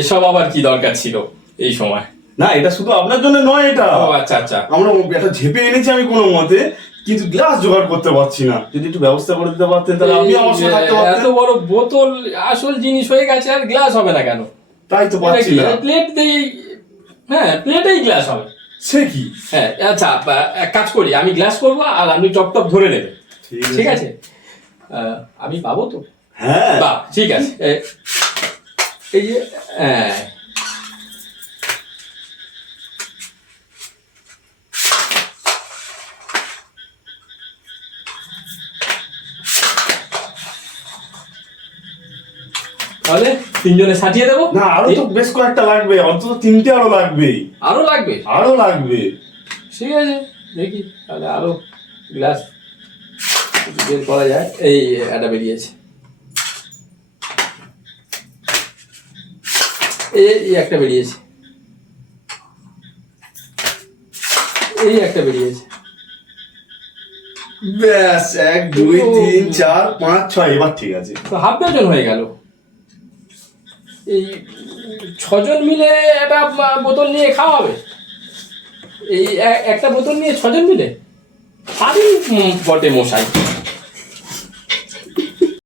এসব আবার কি দরকার ছিল এই সময়? না, এটা শুধু আপনার জন্য নয়, এটা ও আচ্ছা আচ্ছা। আমরা একটা ঝেপে এনেছি আমি কোনো মতে, কিন্তু গ্লাস জোগাড় করতে পারছি না। যদি একটু ব্যবস্থা করে দিতে পারতেন তাহলে আপনি আমার সাথে থাকতে এত পারতেন। বড় বোতল আসল জিনিস হয়ে গেছে, আর গ্লাস হবে না কেন? তাই তো পারছি না। প্লেট দিয়ে, হ্যাঁ প্লেটেই গ্লাস হবে। সে কি? হ্যাঁ আচ্ছা, এক কাজ করি, আমি গ্লাস করবো আর আপনি টপ টপ ধরে নেবেন। ঠিক আছে, আমি পাবো তো? হ্যাঁ বাহ, ঠিক আছে। এই যে তাহলে তিনজনে সাজিয়ে দেবো না, আরো তো বেশ কয়েকটা লাগবে, অন্তত 3টে আরো লাগবে। আরো লাগবে? আরো লাগবে। ঠিক আছে, দেখি তাহলে আরো গ্লাস বের করা যায়। এই একটা বেরিয়েছে, এই একটা বেরিয়েছে, এই একটা বেরিয়েছে। ব্যাস 1 2 3 4 5 6, এবার ঠিক আছে। তো হাফ ডজন হয়ে গেল। এই 6জন মিলে একটা বোতল নিয়ে খাওয়া হবে। এই একটা বোতল নিয়ে 6জন মিলে পারি বটে মশাই।